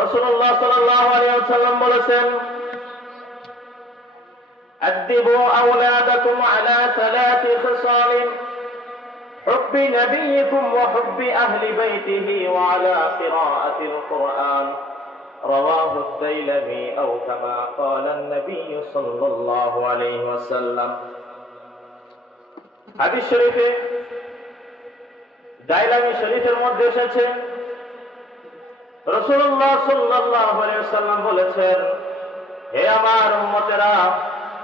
রাসূলুল্লাহ সাল্লাল্লাহু আলাইহি ওয়াসাল্লাম বলেছেন, আদিবু আওলাদাকুম আলা সালাতি খিসালিন হুব্বি নবিয়িকুম ওয়া হুব্বি আহলি বাইতিহি ওয়া আলা কিরাআতিল কুরআন রাওয়াহু আদ-দাইলামি আও কামা ক্বালা an-নবী সাল্লাল্লাহু আলাইহি ওয়াসাল্লাম। হাদিস শরীফে দাইলামি শরীফের মধ্যে এসেছে, রাসূলুল্লাহ সাল্লাল্লাহু আলাইহি ওয়াসাল্লাম বলেছেন, হে আমার উম্মতেরা,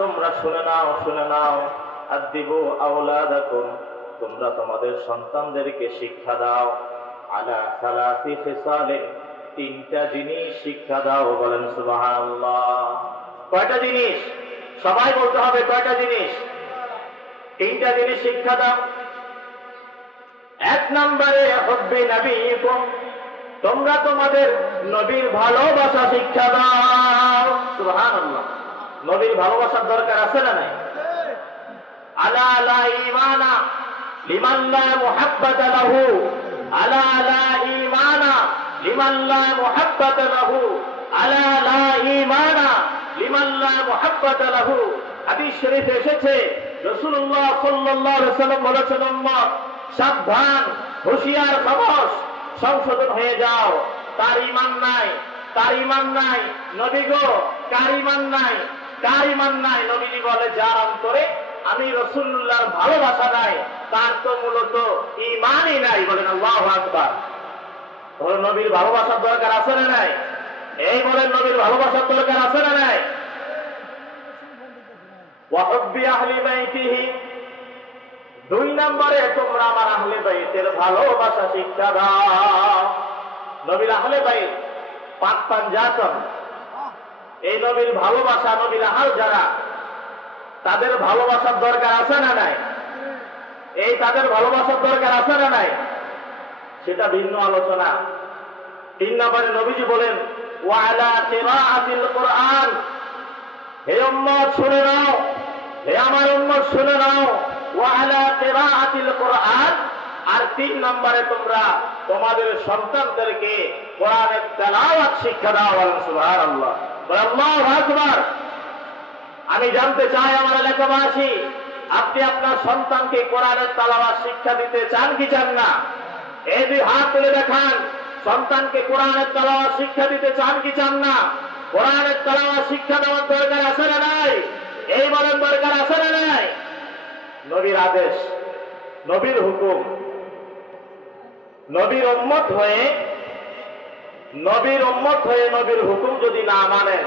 তোমরা শুনে নাও, আদিবু আওলাদাকুম, তোমরা তোমাদের সন্তানদেরকে শিক্ষা দাও, আলা সালাসি খিসালিন, তিনটা জিনিস শিক্ষা দাও। বলেন সুবহানাল্লাহ। কয়টা জিনিস? সবাই বলতে হবে কয়টা জিনিস? তিনটা জিনিস শিক্ষা দাও। এক নম্বরে হুব্বি নবিয়িকুম, তোমরা তোমাদের নবীর ভালোবাসা শিক্ষা দাও। সুবহানাল্লাহ। নবীর ভালোবাসার দরকার আছে না নাই? আলা লা ঈমানা লিমান লা মুহাব্বাতা লাহু, আলা লা ঈমানা লিমান লা মুহাব্বাতা লাহু, আলা লা ঈমানা লিমান লা মুহাব্বাতা লাহু। হাদিস শরীফে এসেছে, রাসূলুল্লাহ সাল্লাল্লাহু আলাইহি ওয়াসাল্লাম বলেছেন, উম্মত সাবধান, হুঁশিয়ার, খামোশ, সংশোধন হয়ে যাও। তার ঈমান নাই, নবী গো, কার ঈমান নাই। নবীজি বলে, যার অন্তরে আমি রাসূলুল্লাহর ভালোবাসা নাই, তার তো মূলত ঈমানই নাই। বলেন আল্লাহু আকবার। তাহলে নবীর ভালোবাসার দরকার আছে না নাই? এই বলেন, নবীর ভালোবাসার দরকার আছে না নাই? ওয়া হুব্বি আহলি বাইতিহি, দুই নম্বরে তোমরা আমার আহলে বাইতের ভালোবাসা শিক্ষা দাও। নবীর আহলে বাইত পাক পাঞ্জাতন, এই নবীর ভালোবাসা, নবীর আহল যারা, তাদের ভালোবাসার দরকার আছে না নাই? এই তাদের ভালোবাসার দরকার আছে না নাই? সেটা ভিন্ন আলোচনা। তিন নম্বরে নবীজি বলেন, ওয়া আলা কিরাআতিল কুরআন, হে উম্মত শুনে নাও, হে আমার উম্মত শুনে নাও, ওয়া আলা কিরাআতিল কুরআন। আর তিন নম্বরে তোমরা তোমাদের সন্তানদেরকে কোরআনের তেলাওয়াত শিক্ষা দাও। সুবহানাল্লাহ, আল্লাহু আকবার। আমি জানতে চাই আমার এলাকাবাসী, আপনি আপনার সন্তানকে কোরআনের তেলাওয়াত শিক্ষা দিতে চান কি চান না? এই দুই হাত তুলে দেখান, সন্তানকে কোরআনের তেলাওয়াত শিক্ষা দিতে চান কি চান না? কোরআনের তেলাওয়াত শিক্ষা দেওয়ার দরকার আছে না নাই? এই বলেন, দরকার আছে না নাই? নবীর আদেশ, নবীর হুকুম, নবীর উম্মত হয়ে নবীর হুকুম যদি না মানেন,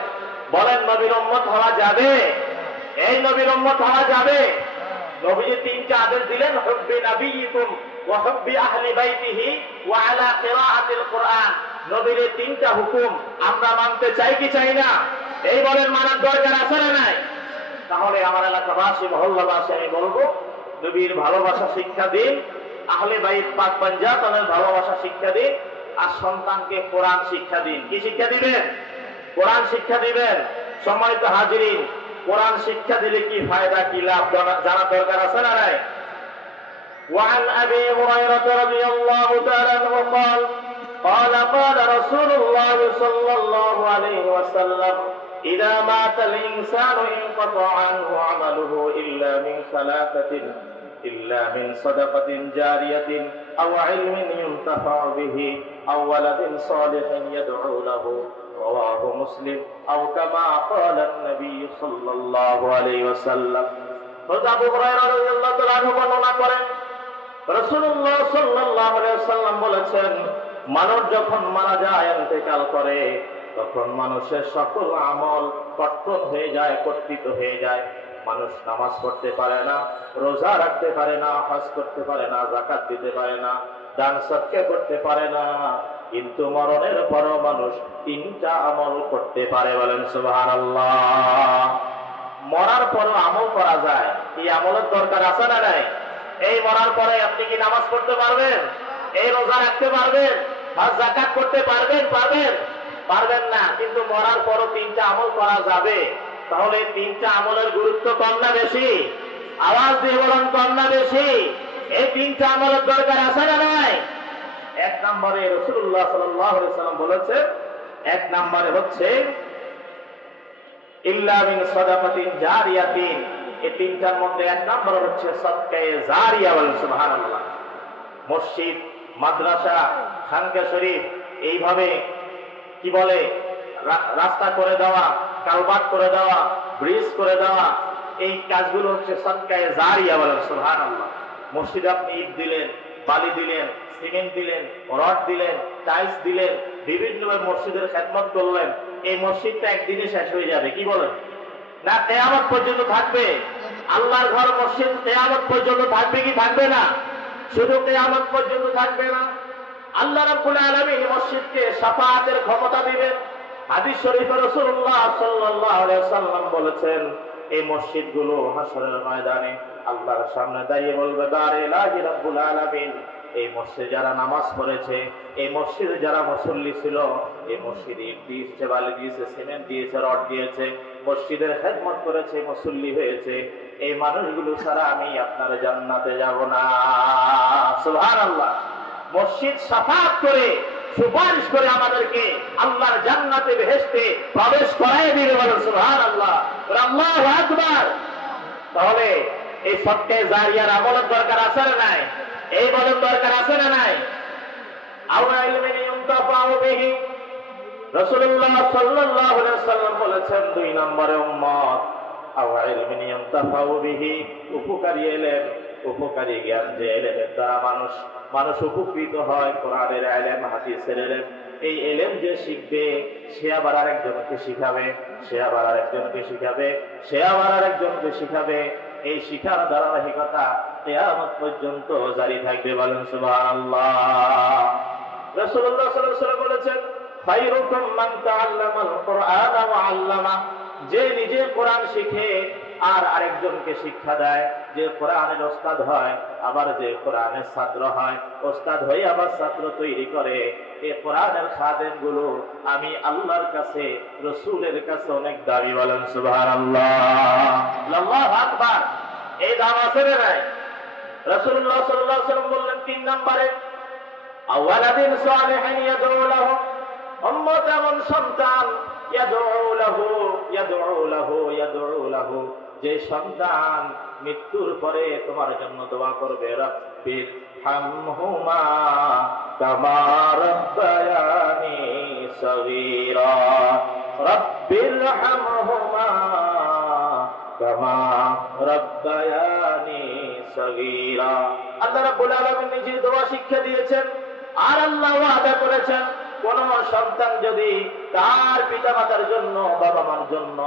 বলেন নবীর উম্মত হওয়া যাবে? এই নবীর উম্মত হওয়া যাবে? নবীজি তিনটা আদেশ দিলেন, হুব্বি নবিয়িকুম ওয়া হুব্বি আহলি বাইতিহি ওয়া আলা কিরাআতিল কুরআন। নবীর এই তিনটা হুকুম আমরা মানতে চাই কি চাই না? এই বলেন, মানার দরকার আছে না নাই? তাহলে আমার এলাকাবাসী, মহল্লাবাসী, আমি বলবো, নবীর ভালোবাসা শিক্ষা দিন, আহলে বাইত পাক পাঞ্জাতনের ভালোবাসা শিক্ষা দিন, আর সন্তানকে কোরআন শিক্ষা দিন। কি শিক্ষা দিবেন? কোরআন শিক্ষা দিবেন। সম্মানিত হাজিরিন, কোরআন শিক্ষা দিলে কি ফায়দা, কি লাভ জানা দরকার আছে না নাই? وعن أبي هريرة رضي الله تعالى عنه قال قال رسول الله صلى الله عليه وسلم إذا مات الإنسان انقطع عنه عمله إلا من صدقة جارية أو علم ينتفع به أو ولد صالح يدعو له رواه مسلم أو كما قال النبي صلى الله عليه وسلم। আবু হুরায়রা রাদিয়াল্লাহু তাআলা আনহু বর্ণনা করেন, রাসূলুল্লাহ সাল্লাল্লাহু আলাইহি ওয়াসাল্লাম বলেছেন, মানুষ যখন মারা যায়, ইন্তেকাল করে, তখন মানুষের সকল আমল কর্তন হয়ে যায়, কর্তৃত হয়ে যায়। মানুষ নামাজ পড়তে পারে না, রোজা রাখতে পারে না, হজ করতে পারে না, যাকাত দিতে পারে না, দান সদকা করতে পারে না, কিন্তু মরণের পরও মানুষ তিনটা আমল করতে পারে। বলেন সুবহানাল্লাহ। মরার পরও আমল করা যায়, এই আমলের দরকার আছে না নাই? এই মরার পরে আপনি কি নামাজ পড়তে পারবেন? এই রোজা রাখতে পারবেন? হজ যাকাত করতে পারবেন? পারবেন না, কিন্তু মরার পরও তিনটা আমল করা যাবে। তাহলে তিনটা আমলের গুরুত্ব কম না বেশি? আওয়াজ দিয়ে বলুন, কম না বেশি? এই তিনটা আমলের দরকার আছে না নাই? এক নম্বরে রাসূলুল্লাহ সাল্লাল্লাহু আলাইহি ওয়াসাল্লাম বলেছেন, এক নম্বরে হচ্ছে ইল্লা মিন সাদাকাতিন জারিয়াতিন, এই তিনটার মধ্যে এক নম্বর হচ্ছে সাদকায়ে জারিয়া। বলেন সুবহানাল্লাহ। মসজিদ, মাদ্রাসা, খানকা শরীফ এইভাবে কি বলে রাস্তা করে দেওয়া, কালভার্ট করে দেওয়া, ব্রিজ করে দেওয়া, এই কাজগুলো হচ্ছে সাদকায়ে জারিয়া। বলেন সুবহানাল্লাহ। মসজিদে আপনি ইট দিলেন, বালি দিলেন, সিমেন্ট দিলেন, রড দিলেন, টাইলস দিলেন, বিভিন্নভাবে মসজিদের খেদমত করলেন, এই মসজিদটা একদিনে শেষ হয়ে যাবে। কি বলেন? না কিয়ামত পর্যন্ত থাকবে? আল্লাহর ঘর মসজিদ কিয়ামত পর্যন্ত থাকবে কি থাকবে না? শুধু কিয়ামত পর্যন্ত থাকবে না, আল্লাহ রাব্বুল আলামিন মসজিদকে শাফাআতের ক্ষমতা দিবেন। হাদিস শরীফে রাসূলুল্লাহ সাল্লাল্লাহু আলাইহি ওয়াসাল্লাম বলেছেন, এই মসজিদগুলো হাসরের ময়দানে আল্লাহর সামনে দাঁড়িয়ে বলবে, দারে ইলাহি রাব্বুল আলামিন, এই মসজিদে যারা নামাজ পড়েছে, এই মসজিদে যারা মুসল্লি ছিল, এই মসজিদে ইট দিয়েছে, বালি দিয়েছে, সিমেন্ট দিয়েছে, রড দিয়েছে, মসজিদের খেদমত করেছে, মুসল্লি হয়েছে, এই মানুষগুলো ছাড়া আমি আপনার জান্নাতে যাব না। সুবহানাল্লাহ। মসজিদ শাফাআত করে, সুপারিশ করে আমাদেরকে আল্লাহর জান্নাতে বেহেশতে প্রবেশ করায় দিবে। বলেন সুবহানাল্লাহ, আল্লাহু আকবার। তাহলে এই সাদকায়ে জারিয়ার আমলের দরকার আছে না নাই? এই বলেন দরকার আছে না নাই? আও ইলমিন ইউনতাফাউ বিহি, রাসূলুল্লাহ সাল্লাল্লাহু আলাইহি ওয়াসাল্লাম বলেছেন, দুই নম্বরে উম্মত আও ইলমিন ইউনতাফাউ বিহি, উপকারী ইলম, উপকারী জ্ঞান, যে ইলমের দ্বারা মানুষ উপকৃত হয়, কোরআনের ইলম, হাদিসের ইলম, এই ইলম যে শিখবে সে আবার আরেকজনকে শিখাবে, সে আবার আরেকজনকে শিখাবে, সে আবার আরেকজনকে শিখাবে, এই শিখার ধারাবাহিকতা কিয়ামত পর্যন্ত জারি থাকবে। বলেন সুবহানাল্লাহ। রাসূলুল্লাহ সাল্লাল্লাহু আলাইহি ওয়াসাল্লাম বলেছেন, খায়রুকুম মান তাআল্লামাল কুরআন ওয়া আল্লামা, যে নিজে কোরআন শিখে আর আরেকজনকে শিক্ষা দেয়, যে কোরআনের ওস্তাদ হয়, আবার যে কোরআনের ছাত্র হয়, ওস্তাদ হয়ে আবার ছাত্র তৈরি করে, এই কোরআনের খাদেম গুলো আমি আল্লাহর কাছে, রাসূলের কাছে অনেক দামি। বলেন সুবহানাল্লাহ, আল্লাহু আকবার। এই দাম আছে না নাই? রাসূলুল্লাহ সাল্লাল্লাহু আলাইহি ওয়াসাল্লাম বললেন, তিন নম্বরে আওয়ালাদিন সালিহিন ইয়াদউ লাহু, উম্মত এমন সন্তান, ইয়াদউ লাহু ইয়াদউ লাহু ইয়াদউ লাহু, যে সন্তান মৃত্যুর পরে তোমার জন্য দোয়া করবে, রব্বির হামহুমা কামা রাব্বায়ানি সগীরা, রব্বির হামহুমা কামা রাব্বায়ানি সগীরা। আল্লাহ রাব্বুল আলামিন নিজে দোয়া শিক্ষা দিয়েছেন, আর আল্লাহ ওয়াদা করেছেন, কোন সন্তান যদি তার পিতা মাতার জন্য, বাবা মার জন্য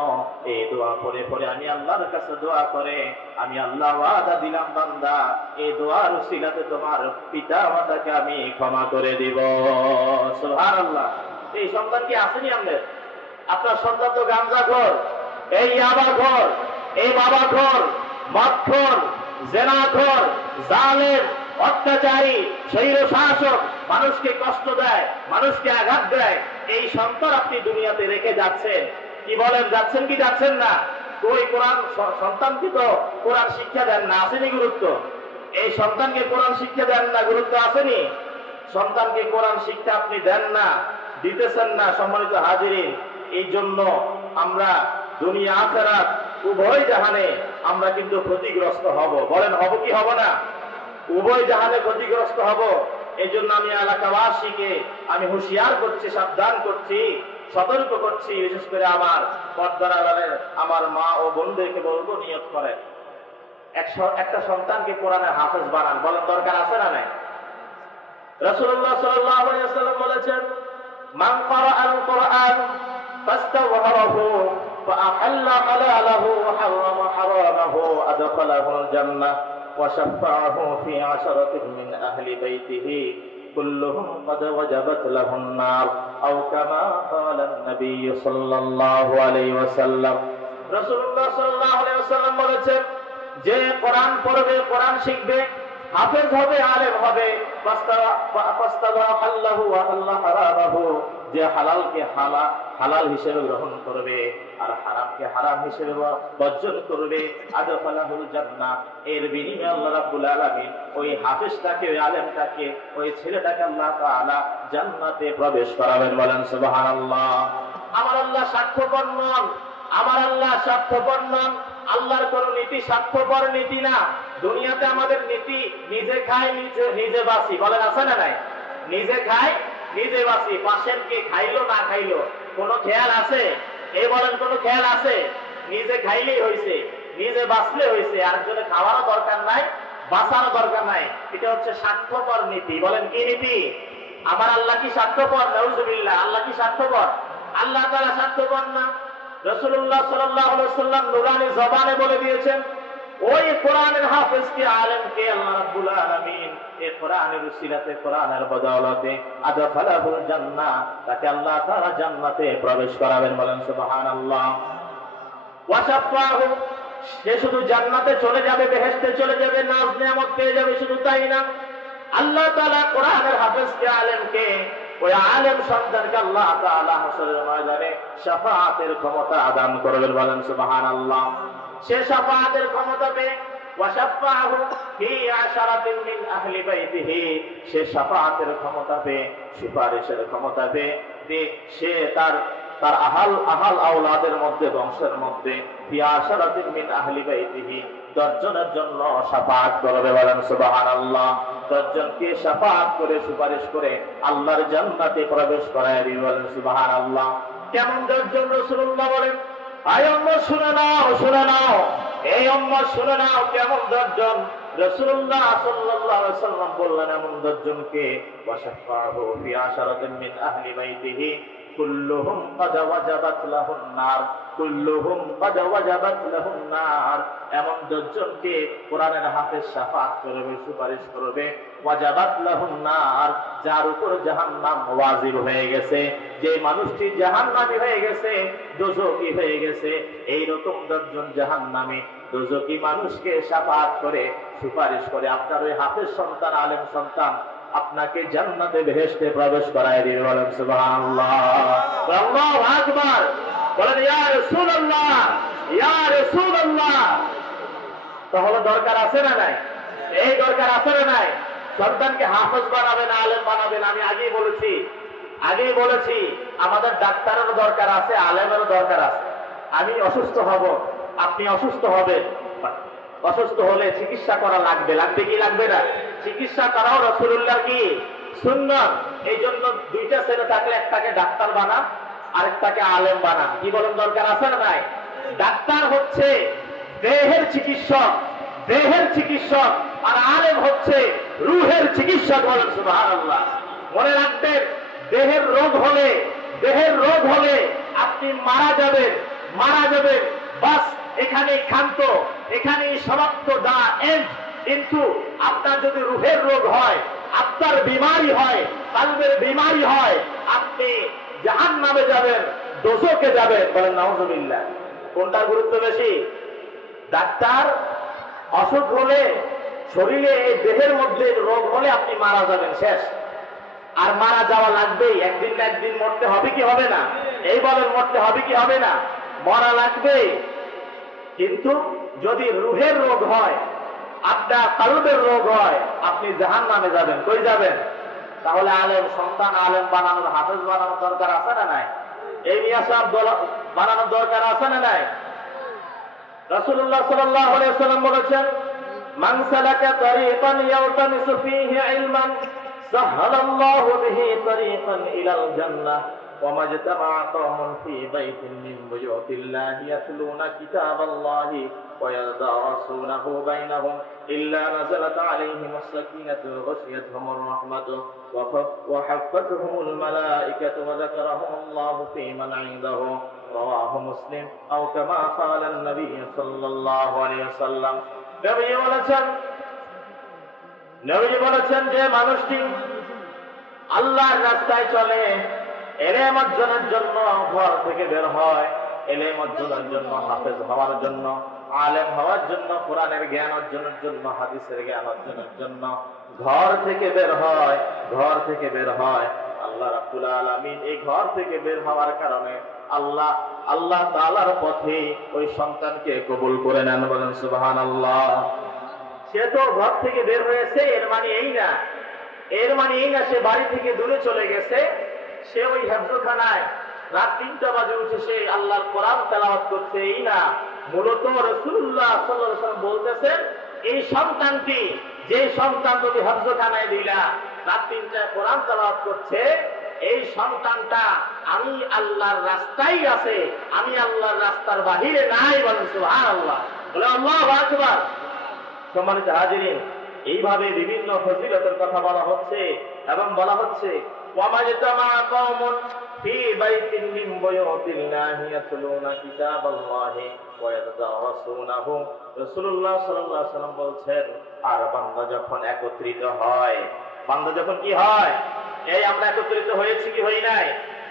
এই দোয়া পড়ে পড়ে আমি আল্লাহর কাছে দোয়া করে, আমি আল্লাহ ওয়াদা দিলাম, বান্দা এই দোয়ার উসিলাতে তোমার পিতা মাতাকে আমি ক্ষমা করে দিব। সুবহানাল্লাহ। এই সন্তান কি আসেনি আমাদের? আপনার সন্তান তো গাঞ্জাখোর, এই ইয়াবাখোর, এই বাবাখোর, মদখোর, জেনাখোর, জালেম, অত্যাচারী, স্বৈর শাসক, মানুষকে কষ্ট দেয়, মানুষকে আঘাত দেয়, এই সন্তান আপনি দুনিয়াতে রেখে যাচ্ছেন। কি বলেন, যাচ্ছেন কি যাচ্ছেন না? ওই কোরআন সন্তানকে তো কোরআন শিক্ষা দেন না, আসেনি গুরুত্ব? এই সন্তানকে কোরআন শিক্ষা দেন না, গুরুত্ব আসেনি? সন্তানকে কোরআন শিক্ষা আপনি দেন না, দিতেছেন না। সম্মানিত হাজিরিন, এই জন্য আমরা দুনিয়া আখিরাত উভয় জাহানে আমরা কিন্তু ক্ষতিগ্রস্ত হব। বলেন, হব কি হব না? উভয় জাহানে ক্ষতিগ্রস্ত হব। এই জন্য আমি এলাকাবাসীকে আমি হুঁশিয়ার করছি, সাবধান করছি, সতর্ক করছি। বিশেষ করে আমার পর্দার আড়ালের আমার মা ও বোনদেরকে বলবো, নিয়ত করেন, একটা সন্তানকে কোরআনের হাফেজ বানান। বলেন, দরকার আছে না নাই? রাসূলুল্লাহ সাল্লাল্লাহু আলাইহি ওয়াসাল্লাম বলেছেন, মান ক্বারাআল কুরআন ফাস্তাযহারাহু ফাআহাল্লা হালালাহু ওয়া হারামা হারামাহু আদখালাহুল জান্নাহ ওয়া শাফাআহু ফি 'আশরাতিন মিন আহলি বাইতিহি কুল্লুহুম ক্বাদ ওয়াজাবাত লাহুন নার আও কামা ক্বালা an-নবী সাল্লাল্লাহু আলাইহি ওয়াসাল্লাম। রাসূলুল্লাহ সাল্লাল্লাহু আলাইহি ওয়াসাল্লাম বলেছেন, যে কোরআন পড়বে, কোরআন শিখবে, হাফেজ হবে, আলেম হবে, যে হালালকে হালাল হিসেবে গ্রহণ করবে আর হারামকে হারাম হিসেবে বর্জন করবে, আদখালাহুল জান্নাহ, এর বিনিময়ে আল্লাহ রাব্বুল আলামিন ওই হাফেজটাকে, ওই আলেমটাকে, ওই ছেলেটাকে আল্লাহ তাআলা জান্নাতে প্রবেশ করাবেন। বলেন সুবহানাল্লাহ। আমার আল্লাহ স্বার্থপর নন, আমার আল্লাহ স্বার্থপর নন। আল্লাহর কোন নীতি স্বার্থপর নীতি না। দুনিয়াতে আমাদের নীতি নিজে খাই নিজে বাঁচি, বলেন আছে না নাই? নিজে খাই নিজে বাঁচি, পাশের কে খাইলো না খাইলো কোনো খেয়াল আছে? এই বলেন কোনো খেয়াল আছে? নিজে খাইলেই হয়েছে, নিজে বাঁচলে হয়েছে, আর জন্য খাওয়ারও দরকার নাই, বাঁচারও দরকার নাই। এটা হচ্ছে স্বার্থপর নীতি। বলেন কি নীতি? আমার আল্লাহ কি স্বার্থপর? নাউজুবিল্লাহ। আল্লাহ কি স্বার্থপর? আল্লাহ তাআলা স্বার্থপর না। রাসূলুল্লাহ সাল্লাল্লাহু আলাইহি ওয়াসাল্লাম নুরানি জবানে বলে দিয়েছেন, ওই কোরআনের হাফেজকে, আলেমকে আল্লাহ রাব্বুল আলামিন এই কোরআনের উসিলাতে, কোরআনের বদৌলতে আদখালাহুল জান্নাহ, তাকে আল্লাহ তাআলা জান্নাতে প্রবেশ করাবেন। বলেন সুবহানাল্লাহ। ওয়া শাফাহু, সে শুধু জান্নাতে চলে যাবে, বেহেশতে চলে যাবে, নাজ নিয়ামত পেয়ে যাবে, শুধু তাই না, আল্লাহ তাআলা কোরআনের হাফেজকে, আলেমকে, ওই আলেম সন্তানকে আল্লাহ তাআলা হাসরের ময়দানে শাফাআতের ক্ষমতা দান করবেন। বলেন সুবহানাল্লাহ। সে শাফাআতের ক্ষমতা পেয়ে, ওয়াশাফাহু ফি আশারাতিন মিন আহলি বাইতিহি, সে শাফাআতের ক্ষমতা পেয়ে, সুপারিশের ক্ষমতা পেয়ে সে তার আহাল আওলাদের মধ্যে, বংশের মধ্যে, ফি আশারাতিন মিন আহলি বাইতিহি, 10 জনের জন্য শাফাআত করবে। বলেন সুবহানাল্লাহ। 10 জনকে শাফাআত করে, সুপারিশ করে আল্লাহর জান্নাতে প্রবেশ করায় দিবেন। বলেন সুবহানাল্লাহ। কেমন 10 জন? রাসূলুল্লাহ বলেন, আয় উম্মত শুনে নাও, শুনে নাও, এই উম্মত শুনে নাও, কেমন 10 জন? রাসূলুল্লাহ সাল্লাল্লাহু আলাইহি ওয়াসাল্লাম বললেন, এমন 10 জনকে, ওয়াশাফাহু ফি আশারাতিন মিন আহলি বাইতিহি কুল্লুহুম ক্বাদ ওয়াজাবাত লাহুন নার, কুল্লুহুম ক্বাদ ওয়াজাবাত লাহুন নার, এমন 10 জনকে কোরআনের হাফেজ শাফাআত করবে, সুপারিশ করবে, ওয়াজাবাত লাহুন নার, যার উপর জাহান্নাম ওয়াজিব হয়ে গেছে, যে মানুষটি জাহান্নামী হয়ে গেছে, দোজখী হয়ে গেছে, এই রকম 10 জন জাহান্নামী দোজখী মানুষকে শাফাআত করে, সুপারিশ করে আপনার ওই হাফেজ সন্তান, আলেম সন্তান আপনাকে জান্নাতে, বেহেশতে প্রবেশ করায় দিবে। বলেন সুবহানাল্লাহ। আল্লাহু আকবার। বলেন ইয়া রাসূলুল্লাহ, ইয়া রাসূলুল্লাহ। তাহলে দরকার আছে না নাই? এই দরকার আছে না নাই? সন্তানকে হাফেজ বানাবেন, আলেম বানাবেন। আমি আগেই বলেছি আমাদের ডাক্তারের দরকার আছে, আলেমেরও দরকার আছে। আমি অসুস্থ হব, আপনি অসুস্থ হবেন, অসুস্থ হলে চিকিৎসা করা লাগবে, লাগবে কি লাগবে না? চিকিৎসা করাও রাসূলুল্লাহর কি সুন্নাত। এই জন্য 2টা ছেলে থাকলে একটাকে ডাক্তার বানা, আরেকটাকে আলেম বানা। কি বলেন? দরকার আছে না নাই? ডাক্তার হচ্ছে দেহের চিকিৎসক, আর আলেম হচ্ছে রূহের চিকিৎসক। বলেন সুবহানাল্লাহ। মনে রাখবেন, দেহের রোগ হলে আপনি মারা যাবেন, বাস এখানেই ক্ষান্ত, এখানেই সমাপ্ত, দা এন্ড। কিন্তু আপনার যদি রূহের রোগ হয়, আপনার বিমারি হয়, কালবের বিমারি হয়, আপনি জাহান্নামে যাবেন, দোজখে যাবেন। বলেন নাউজুবিল্লাহ। কোনটার গুরুত্ব বেশি? ডাক্তার অসুখ হলে, শরীরে এই দেহের মধ্যে রোগ হলে আপনি মারা যাবেন, শেষ। আর মারা যাওয়া লাগবেই, একদিন না একদিন মরতে হবে কি হবে না? এই বলেন, মরতে হবে কি হবে না? মরা লাগবে। কিন্তু যদি রূহের রোগ হয়, আপনার কালবের রোগ হয়, আপনি জাহান্নামে যাবেন। কই যাবেন? তাহলে আলেম সন্তান, আলেম বানানোর, হাফেজ বানানোর দরকার আছে না নাই? এই মিয়া সাহেব বানানোর দরকার আছে না নাই? রাসূলুল্লাহ সাল্লাল্লাহু আলাইহি ওয়াসাল্লাম বলেছেন, মান সালাকা তারিকান ইয়ালতামিসু ফীহি ইলমান সাহালাল্লাহু বিহি তারিকান ইলাল জান্নাহ ওয়া মাজতামা কওমুন ফী বাইতিন মিন বুয়ুতিল্লাহি ইয়াতলুনা কিতাবাল্লাহি ওয়া ইয়াদারাসুনাহু বাইনাহুম ইল্লা নাযালাত আলাইহিmus সাকিনাতু ওয়া গশিয়াতহুমুর রাহমাতু ওয়া হাফাতহুমুল মালায়েকাতু ওয়া যাকারাহুমুল্লাহু ফী মান ইনদাহু রাওয়াহু মুসলিম আও কামা ক্বালা an-নবী সাল্লাল্লাহু আলাইহি ওয়াসাল্লাম। নবীজি বলেছেন যে মানুষটি আল্লাহর রাস্তায় চলে, এলেম অর্জনের জন্য ঘর থেকে বের হয়, এলেম অর্জনের জন্য, হাফেজ হওয়ার জন্য, আলেম হওয়ার জন্য, কোরআনের জ্ঞান অর্জনের জন্য, হাদিসের জ্ঞান অর্জনের জন্য ঘর থেকে বের হয়। ঘর থেকে বের হয়। আল্লাহ রাব্বুল আলামিন এই ঘর থেকে বের হওয়ার কারণে আল্লাহ তাআলার পথে ওই সন্তানকে কবুল করে নেন। বলেন সুবহানাল্লাহ। সে তো ঘর থেকে বের হয়েছে, এর মানে এই না সে বাড়ি থেকে দূরে চলে গেছে। সে ওই হেফজখানায় রাত ৩টা বাজে উঠে সে আল্লাহর কোরআন তেলাওয়াত করছে, এই না। মূলত রাসূলুল্লাহ সাল্লাল্লাহু আলাইহি ওয়াসাল্লাম বলতেছেন, এই সন্তানটি, যে সন্তান তুমি হেফজখানায় দিলা, রাত ৩টায় কোরআন তেলাওয়াত করছে, এই সন্তানটা আমি আল্লাহর রাস্তায় আছে, আমি আল্লাহর রাস্তার বাহিরে নাই। বলেন সুবহানাল্লাহ। বলে আল্লাহু আকবার। সম্মানিত হাজিরিন, এইভাবে বিভিন্ন ফজিলতের কথা বলা হচ্ছে এবং বলা হচ্ছে ওয়ামাজতামা কওমুন ফি বাইতিন মিন বুয়ুতিল্লাহি ইয়াতলুনা কিতাবাল্লাহি ওয়া ইয়াতাদারাসুনাহু। রাসূলুল্লাহ সাল্লাল্লাহু আলাইহি ওয়াসাল্লাম বলছেন, আর বান্দা যখন একত্রিত হয়, বান্দা যখন কি হয়, এই আমরা একত্রিত হয়েছি কি হই নাই?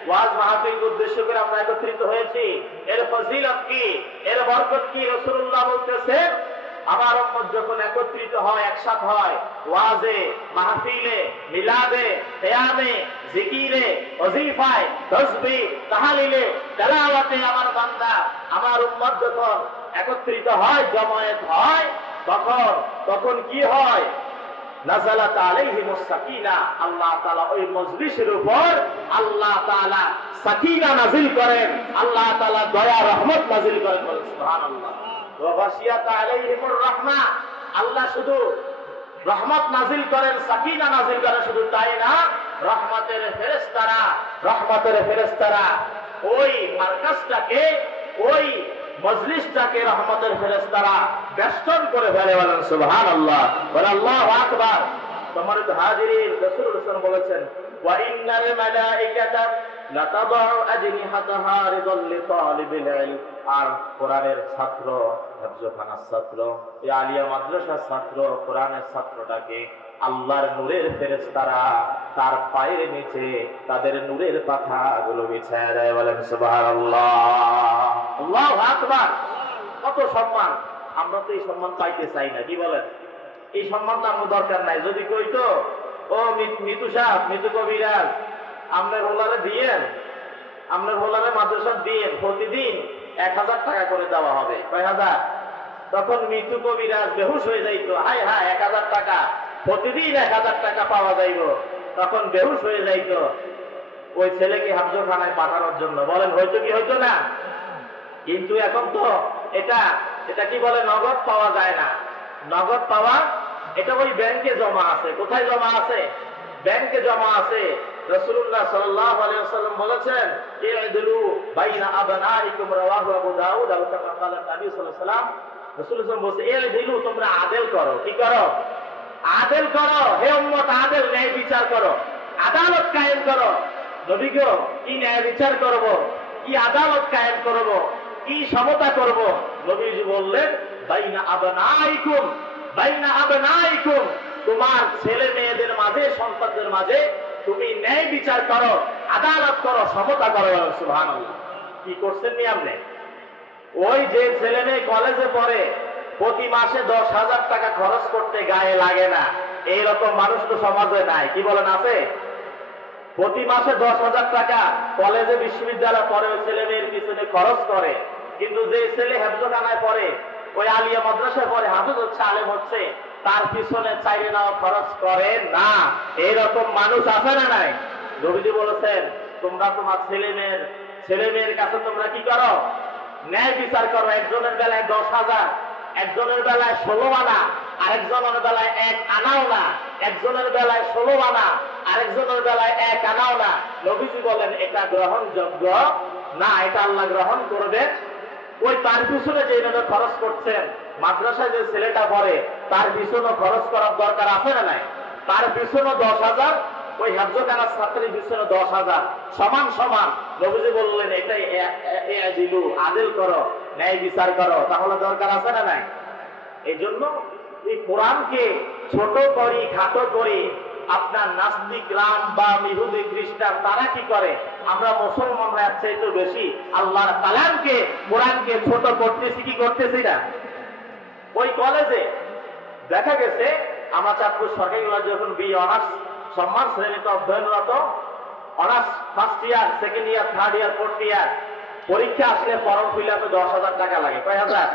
ওয়াজ মাহফিল উদ্দেশ্য করে আমরা একত্রিত হয়েছি। এর ফজিলত কি, এর বরকত কি? রাসূলুল্লাহ বলতেছেন, আমার উম্মত যখন একত্রিত হয়, একসাথ হয়, ওয়াজে, মাহফিলে, মিলাদে, কিয়ামে, জিকিরে, ওয়াজিফায়, তাসবিহ, তাহলিলে, তেলাওয়াতে, আমার বান্দা, আমার উম্মত যখন একত্রিত হয়, জমায়েত হয়, তখন কি হয়? নাযালাত আলাইহিমুস সাকিনা। আল্লাহ তাআলা ওই মজলিসের উপর আল্লাহ তাআলা সাকিনা নাযিল করেন, আল্লাহ তাআলা দয়া রহমত নাযিল করেন। বলেন সুবহানাল্লাহ। আল্লাহ শুধু রহমত নাজিল করেন, সাকিনা নাজিল করেন, শুধু তাই না, রহমতের ফেরেশতারা ওই মারকাজটাকে, ওই মজলিসটাকে রহমতের ফেরেশতারা বেষ্টন করে ফেলে। বলেন সুবহানাল্লাহ। বলেন আল্লাহু আকবার। সম্মানিত হাজিরিন, রাসূলুল্লাহ সাল্লাল্লাহু আলাইহি ওয়াসাল্লাম বলেছেন, ওয়া ইন্নাল মালাইকাতা লাতাদাউ আজনিহাতাহা রিদাল লিতালিবিল ইলম। আর কোরআনের ছাত্র, হেফজখানার ছাত্র, এই আলিয়া মাদ্রাসার ছাত্র, কোরআনের ছাত্রটাকে আল্লাহর নূরের ফেরেশতারা তার পায়ের নিচে তাদের নূরের পাখাগুলো বিছায়া দেয়। বলেন সুবহানাল্লাহ। আল্লাহু আকবার। কত সম্মান! আমরা তো এই সম্মান পাইতে চাই না, কি বলেন? এই সম্মানটা আমার দরকার নাই। যদি কইতো, ও মিতু সাহেব, মিতু কবিরাজ, আপনার হোলারে দিয়েন, আপনার হোলারে মাদ্রাসা দিয়েন, প্রতিদিন 1000 টাকা করে দেওয়া হবে। কয় হাজার? তখন মিতু কবিরাজ বেহুশ হয়ে যাইত। হাই হাই, 1000 টাকা, প্রতিদিন 1000 টাকা পাওয়া যাইব। তখন বেহুশ হয়ে যাইত ওই ছেলেকে হাফজখানায় পাঠানোর জন্য। বলেন হয়তো কি হইতো না? কিন্তু এখন তো এটা কি বলে, নগদ পাওয়া যায় না। নগদ পাওয়া, এটা ওই ব্যাংকে জমা আছে। কোথায় জমা আছে? ব্যাংকে জমা আছে। রাসূলুল্লাহ সাল্লাল্লাহু আলাইহি ওয়াসাল্লাম বলেছেন, ই'দিলু বাইনা আবনাইকুম, রাওয়াহু আবু দাউদ। আবু কামা ক্বালা নবী সাল্লাল্লাহু আলাইহি ওয়াসাল্লাম, রাসূলুল্লাহ বলছে, ই'দিলু, তোমরা আদেল করো। কি করো? আদেল করো। হে উম্মত, আদেল, ন্যায় বিচার করো, আদালত কায়েম করো। নবী গো, কি ন্যায় বিচার করব, কি আদালত কায়েম করব, কি সমতা করব? নবীজি বললেন, বাইনা আবনাইকুম, বাইনা আবনাইকুম, তোমার ছেলে মেয়েদের মাঝে, সন্তানদের মাঝে তুমি ন্যায় বিচার করো, আদালত করো, সমতা করো। সুবহানাল্লাহ। কি করছেন নি আপনি? ওই যে ছেলে মেয়ে কলেজে পড়ে, প্রতি মাসে 10,000 টাকা খরচ করতে গায়ে লাগে না, এইরকম মানুষ তো সমাজে নাই। কি বলেন, আছে? প্রতি মাসে 10,000 টাকা কলেজে, বিশ্ববিদ্যালয়ে পড়ে ওই ছেলে মেয়ের পিছনে খরচ করে, কিন্তু যে ছেলে হেফজখানায় পড়ে, ওই আলিয়া মাদ্রাসায় পড়ে, হাফেজ হচ্ছে, আলেম হচ্ছে, তার পিছনে চাইলে নাও খরচ করে না। এইরকম মানুষ আছে না নাই? নবীজি বলেছেন, তোমরা তোমার ছেলে মেয়ের কাছে তোমরা কি করো? ন্যায় বিচার করো। একজনের বেলায় 10,000, একজনের বেলায় 16 আনা, আরেকজনের বেলায় 1 আনাও না, একজনের বেলায় 16 আনা, আরেকজনের বেলায় 1 আনাও না। নবীজি বলেন, এটা গ্রহণযোগ্য না, এটা আল্লাহ গ্রহণ করবে। ওই তার পিছনে যে খরচ করছেন, মাদ্রাসায় যে ছেলেটা পড়ে, তার পিছনে খরচ করার দরকার আছে না নাই? তার পিছনে 10,000, ওই হেফজখানার ছাত্রের পিছনে 10,000, সমান সমান। নবীজি বললেন, এটাই ই'দিলু, আদেল করো, ন্যায় বিচার করো। তাহলে দরকার আছে না নাই? এই জন্য এই কোরআনকে ছোট করি, খাটো করি, আপনার নাস্তিক রাম বা ইহুদি খ্রিস্টান তারা কি করে, আমরা মুসলমানরা এর চাইতে বেশি আল্লাহর কালামকে কোরআনকে ছোট করতেছি কি করতেছি না। ওই কলেজে দেখা গেছে আমার চাঁদপুর সরকারি কলেজে যখন অনার্স সম্মান শ্রেণীতে অধ্যয়নরত, honours first year, second year, third year, fourth year পরীক্ষা আসলে ফর্ম ফিল আপে 10,000 টাকা লাগে। কয় হাজার?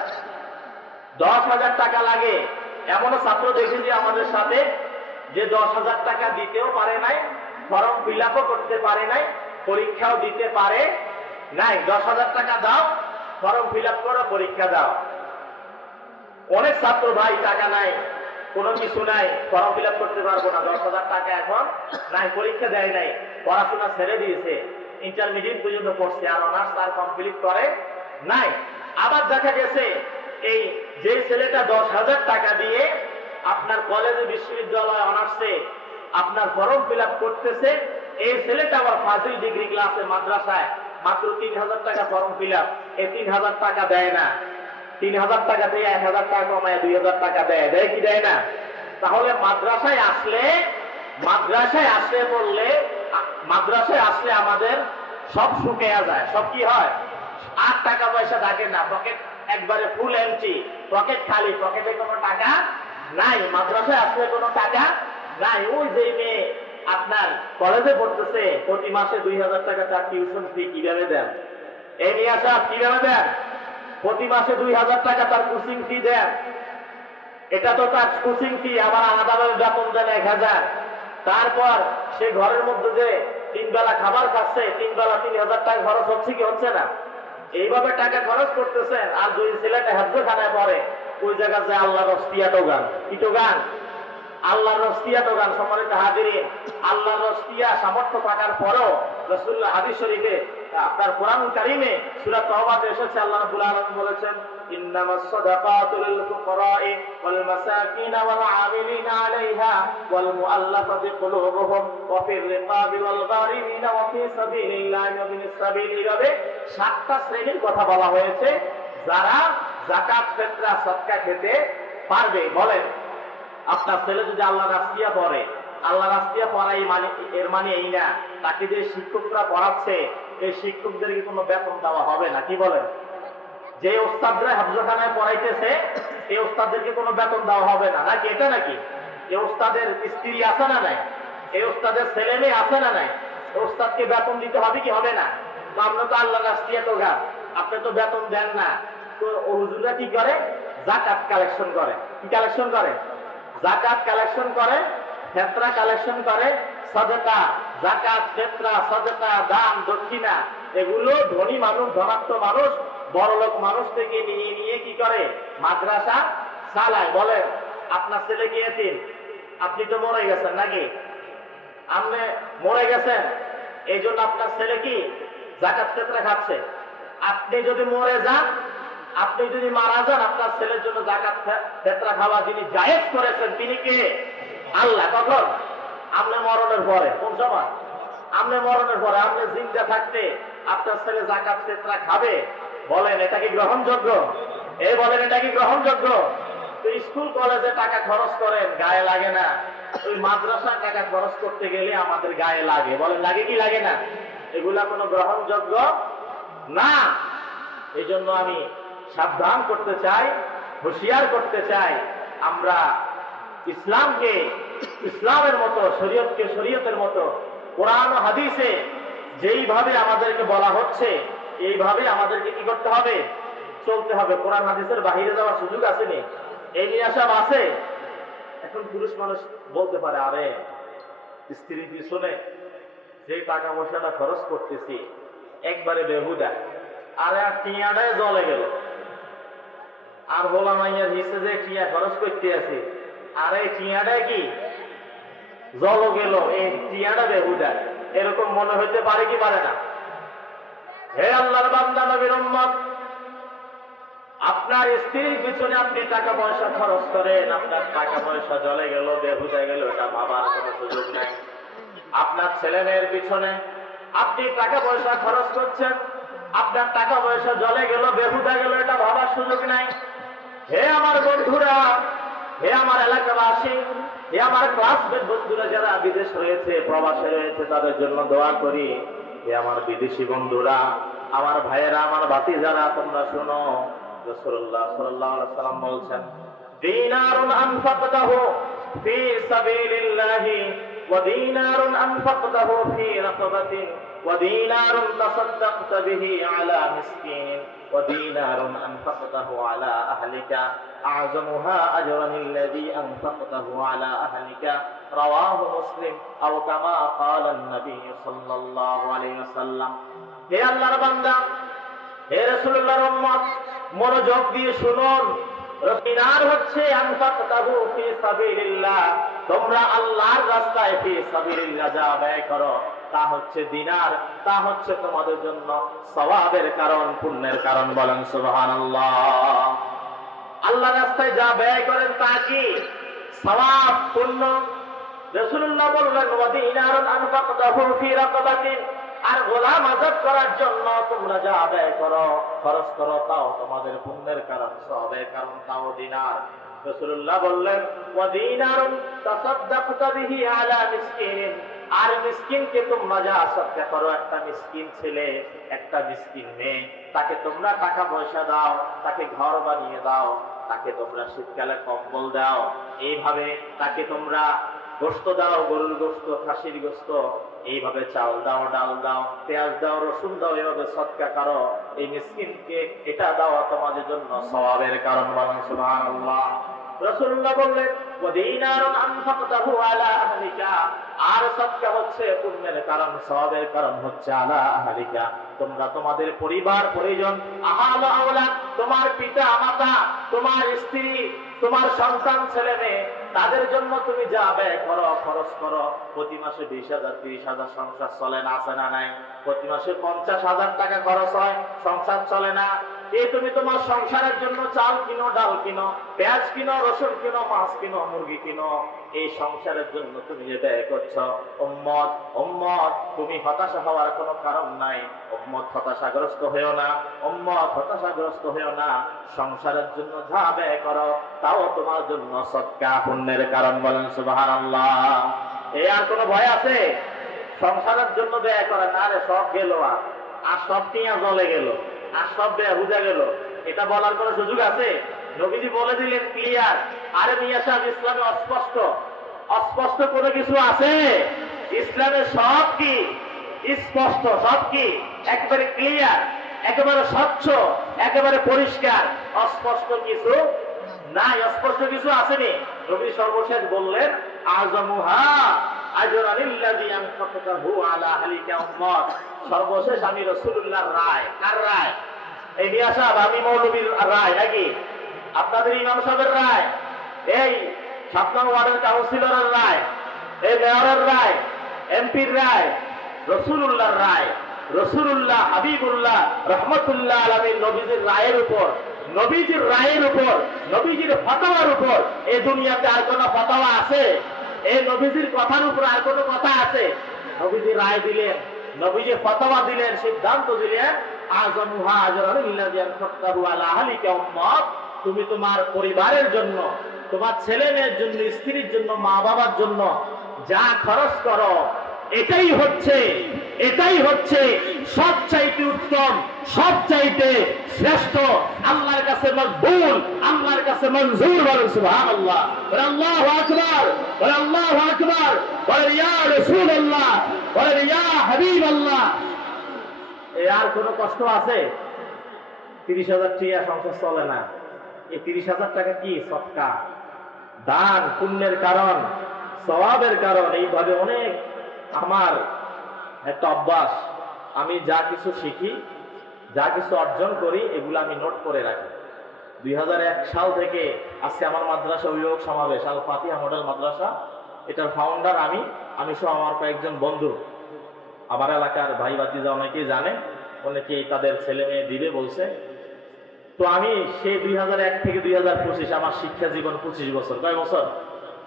10,000 টাকা লাগে। এমনও ছাত্র দেখেছি আমাদের সাথে যে 10,000 টাকা দিতেও পারে নাই, ফর্ম ফিল আপও করতে পারে নাই, পরীক্ষাও দিতে পারে নাই। 10,000 টাকা দাও, ফর্ম ফিল আপ করো, পরীক্ষা দাও। অনেক ছাত্র ভাই টাকা নাই, কোনো কিছু নাই, ফর্ম ফিল আপ করতে পারবো না, 10,000 টাকা এখন নাই, পরীক্ষা দেয় নাই, পড়াশোনা ছেড়ে দিয়েছে, ইন্টারমিডিয়েট পর্যন্ত পড়ছে, আর অনার্স আর কমপ্লিট করে নাই। আবার দেখা গেছে এই যে ছেলেটা 10,000 টাকা দিয়ে আপনার কলেজে বিশ্ববিদ্যালয় অনার্সে আপনার ফর্ম ফিল আপ করতেছে, এই ছেলেটা আবার ফাজিল ডিগ্রি ক্লাসে মাদ্রাসায় মাত্র 3,000 টাকা ফর্ম ফিল আপ, এই 3,000 টাকা দেয় না। 3,000 টাকা দিয়ে 1,000 টাকা কমায় 2,000 টাকা দেয়, দেয় কি দেয় না? তাহলে মাদ্রাসায় আসলে বললে, মাদ্রাসায় আসলে আমাদের সব শুকিয়ে যায়। সব কি হয়? আর টাকা পয়সা থাকে না, পকেট একবারে ফুল এমটি, পকেট খালি, পকেটে কোনো টাকা নাই। মাদ্রাসায় আসলে কোনো টাকা নাই। ওই যে মেয়ে আপনার কলেজে পড়তেছে, প্রতি মাসে 2,000 টাকা তার টিউশন ফি কিভাবে দেন? এই নিয়ে আসা কিভাবে দেন? প্রতি মাসে 2,000 টাকা তার কোচিং ফি দেন। এটা তো তার কোচিং ফি, আবার আলাদাভাবে বেতন দেন 1,000। তারপর সে ঘরের মধ্যে যে 3 বেলা খাবার খাচ্ছে, 3 বেলা 3,000 টাকা খরচ হচ্ছে কি হচ্ছে না? এইভাবে টাকা খরচ করতেছেন। আর দুই ছেলেটা হেফজখানায় পড়ে, ওই জায়গা যে আল্লাহর রস্তিয়া টোগান, কি টোগান? আল্লাহর রস্তিয়া টোগান। সম্মানিত হাজিরিন, আল্লাহর রস্তিয়া সামর্থ্য থাকার পরেও রাসূলুল্লাহ হাদিস শরীফে আপনার কোরআন কারীমে সূরা তাওবাতে এসেছে, আল্লাহ রাব্বুল আলামিন বলেছেন, ইন্নামাস সাদাকাতু লিল ফুকারা'i ওয়াল মাসাকিন ওয়াল 'আমিলিনা 'আলাইহা ওয়াল মুআল্লাফাতি কুলুবুহুম ওয়া ফির রিকাবি ওয়াল গারিমিনা ওয়া ফি সাবিলিল্লাহি ওয়া বিনিস সাবিল। এইভাবে 7টা শ্রেণীর কথা বলা হয়েছে যারা যাকাত, ফিতরা, সদকা খেতে পারবে। বলেন, আপনার ছেলে যদি আল্লাহ রাস্তিয়া পড়ে, আল্লাহ রাস্তিয়া পড়াই মানে এর মানে এই না তাকে যে শিক্ষকরা পড়াচ্ছে এই শিক্ষকদেরকে কোনো বেতন দেওয়া হবে না। কি বলেন? যে ওস্তাদরা হাফজখানায় পড়াইতেছে এই ওস্তাদদেরকে কোনো বেতন দেওয়া হবে না, নাকি? এটা নাকি এই ওস্তাদের স্ত্রী আছে না নাই? এই ওস্তাদের ছেলে মেয়ে আছে না নাই? ওস্তাদকে বেতন দিতে হবে কি হবে না? তো আমরা তো আল্লাহ রাস্তিয়া তো গা, আপনি তো বেতন দেন না। তো হুজুররা কি করে? যাকাত কালেকশন করে। কি কালেকশন করে? যাকাত কালেকশন করে, ফিতরা কালেকশন করে, সাদাকা, যাকাত, ফিতরা, সাদাকা, দান, দক্ষিণা এগুলো ধনী মানুষ, ধনাত্ম মানুষ, বড়লোক মানুষ থেকে নিয়ে নিয়ে কি করে? মাদ্রাসা চালায়। বলেন, আপনার ছেলে কি এতিম? আপনি তো মরে গেছেন, নাকি? আপনি মরে গেছেন, এই জন্য আপনার ছেলে কি যাকাত ফিতরা খাচ্ছে? আপনি যদি মরে যান, আপনি যদি মারা যান, আপনার ছেলের জন্য যাকাত ফিতরা খাওয়া যিনি জায়েজ করেছেন তিনি কে? আল্লাহ। কখন? আপনি মরণের পরে। কোন সময়? আপনি মরণের পরে। আপনি জিন্দা থাকতে আপনার ছেলে যাকাত ফিতরা খাবে? বলেন, এটা কি গ্রহণযোগ্য? এই বলেন, এটা কি গ্রহণযোগ্য? তো স্কুল কলেজে টাকা খরচ করেন, গায়ে লাগে না। ওই মাদ্রাসা টাকা খরচ করতে গেলে আমাদের গায়ে লাগে। বলেন, লাগে কি লাগে না? এগুলা কোনো গ্রহণযোগ্য না। এই জন্য আমি সাবধান করতে চাই, হুঁশিয়ার করতে চাই, আমরা ইসলামকে ইসলামের মতো, শরীয়তকে শরীয়তের মতো, কোরআন ও হাদিসে যেইভাবে আমাদেরকে বলা হচ্ছে এইভাবে আমাদেরকে কি করতে হবে? চলতে হবে। কোরআন হাদিসের বাহিরে যাওয়ার সুযোগ আসেনি। এই নিয়ে সব আছে। এখন পুরুষ মানুষ বলতে পারে, আরে স্ত্রীর পিছনে যে টাকা পয়সাটা খরচ করতেছি একবারে বেহুদা, আরে আর টিয়াটাই জলে গেল, আর বলা মাইয়ার হিসেবে যে টিয়া খরচ করতে আছে, আর এই টিয়াটাই কি জল গেল, এই টিয়াটা বেহুদা, এরকম মনে হইতে পারে কি পারে না? হে আল্লাহর বান্দা, নবীর উম্মত, আপনার স্ত্রীর পিছনে আপনি টাকা পয়সা খরচ করেন, আপনার টাকা পয়সা জলে গেল, বেহুদা গেল, এটা ভাবার কোনো সুযোগ নাই। আপনার ছেলে মেয়ের পিছনে আপনি টাকা পয়সা খরচ করছেন, আপনার টাকা পয়সা জলে গেল, বেহুদা গেল, এটা ভাবার সুযোগ নাই। হে আমার বন্ধুরা, হে আমার এলাকাবাসী, হে আমার ক্লাসমেট বন্ধুরা যারা বিদেশ রয়েছে, প্রবাসে রয়েছে, তাদের জন্য দোয়া করি। হে আমার বিদেশি বন্ধুরা, আমার ভাইয়েরা, আমার ভাতিজারা, তোমরা শোনো, রাসূলুল্লাহ সাল্লাল্লাহু আলাইহি ওয়াসাল্লাম বলছেন, দিনারুন আনফাকতাহু ফি সাবিলিল্লাহি ওয়া দিনারুন আনফাকতাহু ফি রাকাবাতিন ওয়া দিনারুন তাসাদদাকতা বিহি আলা মিসকিন ওয়া দিনারুন আনফাকতাহু আলা আহলিকা আযমুহা আজরান আল্লাযী আনফাকতাহু আলা আহলিকা রাওয়াহু মুসলিম আও কামা ক্বালা an-নবী সাল্লাল্লাহু আলাইহি ওয়াসাল্লাম। হে আল্লাহর বান্দা, হে রাসূলুল্লাহর উম্মত, মনোযোগ দিয়ে শুনুন। দিনার হচ্ছে আনফাকতাহু ফি সাবিলিল্লাহ, তোমরা আল্লাহর রাস্তায় ফি সাবিলিল্লাহ যা ব্যয় করো তা হচ্ছে দিনার, তা হচ্ছে তোমাদের জন্য সওয়াবের কারণ, পুণ্যের কারণ। বলেন সুবহানাল্লাহ। আল্লাহর রাস্তায় যা ব্যয় করেন তা কি? সওয়াব, পুণ্য। রাসূলুল্লাহ বললেন, ওয়া দিনারুন আনফাকতাহু ফি রাকাবাতিন, আর গোলাম আজাদ করার জন্য তোমরা যা ব্যয় করো, খরচ করো, তাও তোমাদের পুণ্যের কারণ, সওয়াবের কারণ, তাও দিনার। রাসূলুল্লাহ বললেন, ওয়া দিনারুন তাসাদদাকতা বিহি আলা মিসকিন, আর মিসকিনকে তোমরা যা সদকা করো, একটা মিসকিন ছেলে, একটা মিসকিন মেয়ে, তাকে তোমরা টাকা পয়সা দাও, তাকে ঘর বানিয়ে দাও, তাকে তোমরা শীতকালে কম্বল দাও, এইভাবে তাকে তোমরা গোশত দাও, গরুর গোশত, খাসির গোশত, এইভাবে চাল দাও, ডাল দাও, পেঁয়াজ দাও, রসুন দাও, এভাবে সদকা করো, এই মিসকিনকে এটা দাও, তোমাদের জন্য সওয়াবের কারণ। বলেন সুবহানাল্লাহ। রাসূলুল্লাহ বললেন, ওয়া দিনারুন আনফাকতাহু আলা আহলিকা, আর সদকা হচ্ছে পুণ্যের কারণ, সওয়াবের কারণ হচ্ছে আলা আহলিকা, তোমরা তোমাদের পরিবার পরিজন, আহাল আওলাদ, তোমার পিতা মাতা, তোমার স্ত্রী, তোমার সন্তান, ছেলে মেয়ে, তাদের জন্য তুমি যা ব্যয় করো, খরচ করো। প্রতি মাসে 20,000 30,000 সংসার চলে না, আছে না নাই? প্রতি মাসে 50,000 টাকা খরচ হয়, সংসার চলে না। এই তুমি তোমার সংসারের জন্য চাল কিনো, ডাল কিনো, পেঁয়াজ কিনো, রসুন কিনো, মাছ কিনো, মুরগি কিনো, এই সংসারের জন্য তুমি যে ব্যয় করছো, উম্মত, উম্মত, তুমি হতাশা হওয়ার কোনো কারণ নাই। উম্মত হতাশাগ্রস্ত হয়েও না, উম্মত হতাশাগ্রস্ত হয়েও না। সংসারের জন্য যা ব্যয় করো, তাও তোমার জন্য সদকা, পুণ্যের কারণ। বলেন সুবহানাল্লাহ। এই আর কোনো ভয় আছে? সংসারের জন্য ব্যয় করে না, রে সব গেল, আর সব টিয়া জ্বলে গেল, আর সব ব্যয় বুঝা গেল, এটা বলার কোনো সুযোগ আছে? নবীজি বলে দিলেন ক্লিয়ার। আরে মিয়া সাহেব, ইসলামে অস্পষ্ট, অস্পষ্ট কোনো কিছু আছে? ইসলামে সব কি স্পষ্ট, সব কি একেবারে ক্লিয়ার, একেবারে স্বচ্ছ, একেবারে পরিষ্কার, অস্পষ্ট কিছু নাই। অস্পষ্ট কিছু আসেনি। নবী সর্বশেষ বললেন, আযমুহা আজরান আল্লাযী আনফাকতাহু আলা আহলিকা উম্মত। সর্বশেষ আমি রাসূলুল্লাহর রায়। কার রায়? এই মিয়া সাহেব, আমি মৌলবীর রায় নাকি? আপনাদের ইমাম সাহেবের রায়? এই 7 নং ওয়ার্ডের কাউন্সিলরের রায়? এই মেয়রের রায়? এমপির রায়? রাসূলুল্লাহর রায়। রাসূলুল্লাহ হাবিবুল্লাহ রাহমাতুল্লাহ আলামিন নবীজির রায়ের উপর, নবীজির রায়ের উপর, নবীজির ফতোয়ার উপর এই দুনিয়াতে আর কোনো ফতোয়া আছে? এই নবীজির কথার উপর আর কোনো কথা আছে? নবীজি রায় দিলেন, নবীজি ফতোয়া দিলেন, সিদ্ধান্ত দিলেন, আযমুহা আজরান আল্লাযী আনফাকতাহু আলা আহলিকা উম্মত, তুমি তোমার পরিবারের জন্য, তোমার ছেলে মেয়ের জন্য, স্ত্রীর জন্য, মা বাবার জন্য যা খরচ করো, এটাই হচ্ছে সবচাইতে উত্তম, সবচাইতে শ্রেষ্ঠ, আল্লাহর কাছে মকবুল, আল্লাহর কাছে মঞ্জুর। বলেন সুবহানাল্লাহ। বলেন আল্লাহু আকবার, বলেন আল্লাহু আকবার, বলেন ইয়া রাসূলুল্লাহ, বলেন ইয়া হাবিবাল্লাহ। আর কোনো কষ্ট আছে? 30,000 টাকা সংসার চলে না। এই 30,000 টাকা কি? সদকা, দান, পুণ্যের কারণ, সওয়াবের কারণ। এইভাবে অনেক আমার একটা অভ্যাস, আমি যা কিছু শিখি, যা কিছু অর্জন করি, এগুলো আমি নোট করে রাখি। 2001 সাল থেকে আজকে আমার মাদ্রাসা অভিভাবক সমাবেশ, আল ফাতিহা মডেল মাদ্রাসা, এটার ফাউন্ডার আমি সহ আমার কয়েকজন বন্ধু, আমার এলাকার ভাই ভাতিজা অনেকেই জানে, অনেকেই তাদের ছেলে মেয়ে দিবে বলছে। তো আমি সেই 2001 থেকে 2025 আমার শিক্ষা জীবন 25 বছর। কয় বছর?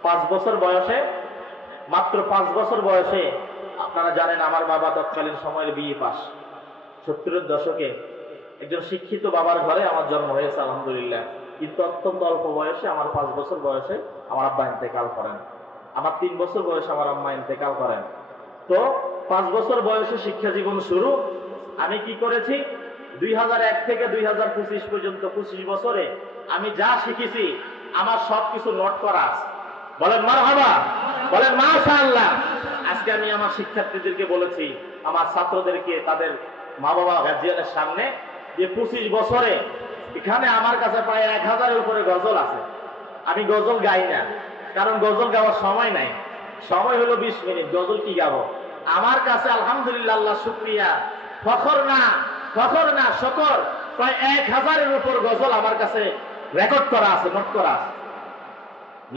5 বছর বয়সে, মাত্র 5 বছর বয়সে, আপনারা জানেন আমার বাবা তৎকালীন সময়ের বিএ পাস। 70-এর দশকে একজন শিক্ষিত বাবার ঘরে আমার জন্ম হয়েছে, আলহামদুলিল্লাহ। কিন্তু অত্যন্ত অল্প বয়সে, আমার 5 বছর বয়সে আমার আব্বা ইন্তেকাল করেন। আমার 3 বছর বয়সে আমার আম্মা ইন্তেকাল করেন। তো 5 বছর বয়সে শিক্ষা জীবন শুরু। আমি কি করেছি, 2001 থেকে 2025 পর্যন্ত 25 বছরে আমি যা শিখেছি আমার সবকিছু নোট করা আছে। বলেন মারহাবা, বলেন মাশাআল্লাহ। আজকে আমি আমার শিক্ষার্থীদেরকে বলেছি, আমার ছাত্রদেরকে, তাদের মা বাবা গার্জিয়ানের সামনে, যে 25 বছরে এখানে আমার কাছে প্রায় 1000-এর উপরে গজল আছে। আমি গজল গাই না, কারণ গজল গাওয়ার সময় নাই। সময় হলো 20 মিনিট, গজল কি গাবো? আমার কাছে আলহামদুলিল্লাহ, আল্লাহ শুকরিয়া, ফখর না শকর, প্রায় 1000-এর উপর গজল আমার কাছে রেকর্ড করা আছে, নোট করা আছে।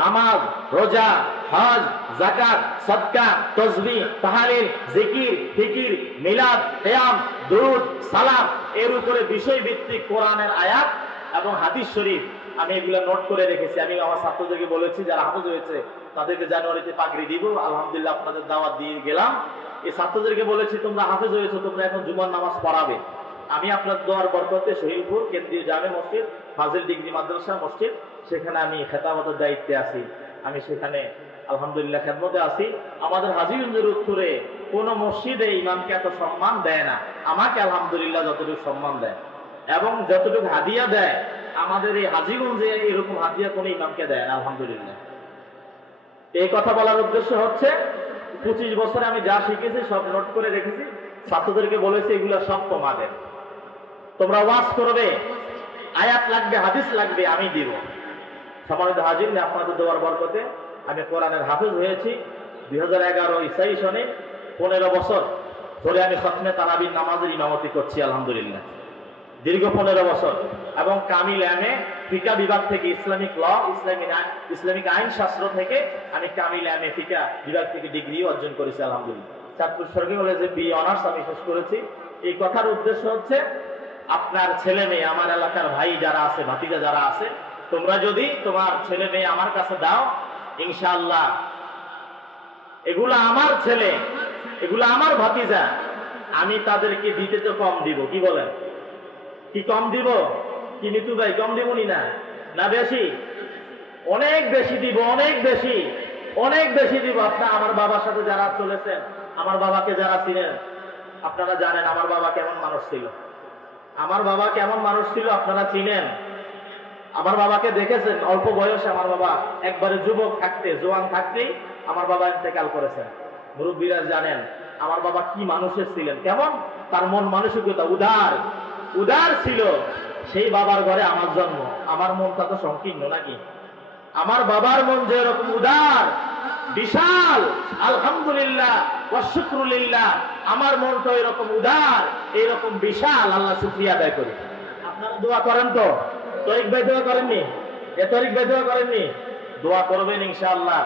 নামাজ, রোজা, হজ, যাকাত, সাদকা, তাসবিহ, তাহলিল, জিকির, ফিকির, মিলাদ, কিয়াম, দুরূদ, সালাম, এর উপরে বিষয়ভিত্তিক কোরআনের আয়াত এবং হাদিস শরীফ আমি এগুলো নোট করে রেখেছি। আমি আমার ছাত্রদেরকে বলেছি, যারা হাফেজ হয়েছে তাদেরকে জানুয়ারিতে পাগড়ি দিব। আলহামদুলিল্লাহ, আপনাদের দাওয়াত দিয়ে গেলাম। এই ছাত্রদেরকে বলেছি, তোমরা হাফেজ হয়েছো, তোমরা এখন জুমার নামাজ পড়াবে। আমি আপনার দোয়ার বরকতে শহীদপুর কেন্দ্রীয় জামে মসজিদ, ফাজিল ডিগ্রি মাদ্রাসা মসজিদ, সেখানে আমি খেতাবতের দায়িত্বে আছি। আমি সেখানে আলহামদুলিল্লাহ খেদমতে আছি। আমাদের হাজীগঞ্জের উত্তরে কোন মসজিদে ইমামকে এত সম্মান দেয় না, আমাকে আলহামদুলিল্লাহ যতটুকু সম্মান দেয় এবং যতটুকু হাদিয়া দেয়, আমাদের এই হাজীগঞ্জে এরকম হাদিয়া কোন ইমামকে দেয় না আলহামদুলিল্লাহ। এই কথা বলার উদ্দেশ্য হচ্ছে, 25 বছরে আমি যা শিখেছি সব নোট করে রেখেছি। ছাত্রদেরকে বলেছি, এগুলো সব তোমাদের, তোমরা ওয়াজ করবে, আয়াত লাগবে, হাদিস লাগবে, আমি দিব। সম্মানিত হাজির, আপনাদের দোয়ার বরকতে আমি কোরআনের হাফেজ হয়েছি। 2011 ঈসাই সনে 15 বছর ধরে আমি খতমে তারাবির নামাজের ইমামতি করছি আলহামদুলিল্লাহ, দীর্ঘ 15 বছর। এবং কামিল এমএ ফিকা বিভাগ থেকে, ইসলামিক ল, ইসলামিক আইন শাস্ত্র থেকে আমি কামিল এমএ ফিকা বিভাগ থেকে ডিগ্রি অর্জন করেছি আলহামদুলিল্লাহ। চাঁদপুর সরকারি কলেজে বি অনার্স আমি শেষ করেছি। এই কথার উদ্দেশ্য হচ্ছে, আপনার ছেলে মেয়ে, আমার এলাকার ভাই যারা আছে, ভাতিজা যারা আছে, তোমরা যদি তোমার ছেলে মেয়ে আমার কাছে দাও, ইনশাআল্লাহ এগুলা আমার ছেলে, এগুলা আমার ভাতিজা, আমি তাদেরকে দিতে তো কম দিব। কি বলেন, কি কম দিব? কি নিতু ভাই, কম দিব না? না বেশি? অনেক বেশি দিব, অনেক বেশি, অনেক বেশি দিব। আপনার আমার বাবার সাথে যারা চলেছেন, আমার বাবাকে যারা চিনেন, আপনারা জানেন আমার বাবা কেমন মানুষ ছিল। আমার বাবা কেমন মানুষ ছিল আপনারা চিনেন। আমার বাবাকে দেখেছেন, অল্প বয়সে আমার বাবা একবারে যুবক থাকতে, জোয়ান থাকতেই আমার বাবা ইন্তেকাল করেছেন। মুরব্বীরা জানেন আমার বাবা কি মানুষের ছিলেন, কেমন তার মন মানসিকতা উদার ছিল। সেই বাবার ঘরে আমার জন্ম। আমার মনটা তো সংকীর্ণ নাকি? আমার বাবার মন যে এরকম উদার, বিশাল, আলহামদুলিল্লাহ ওয়া শুকরুলিল্লাহ, আমার মনটা এরকম উদার, এরকম বিশাল। আল্লাহ শুকরিয়া আদায় করি। আপনারা দোয়া করেন তো? তরিক ভাই দোয়া করেননি? এ তরিক ভাই দোয়া করেননি? দোয়া করবেন ইনশাআল্লাহ।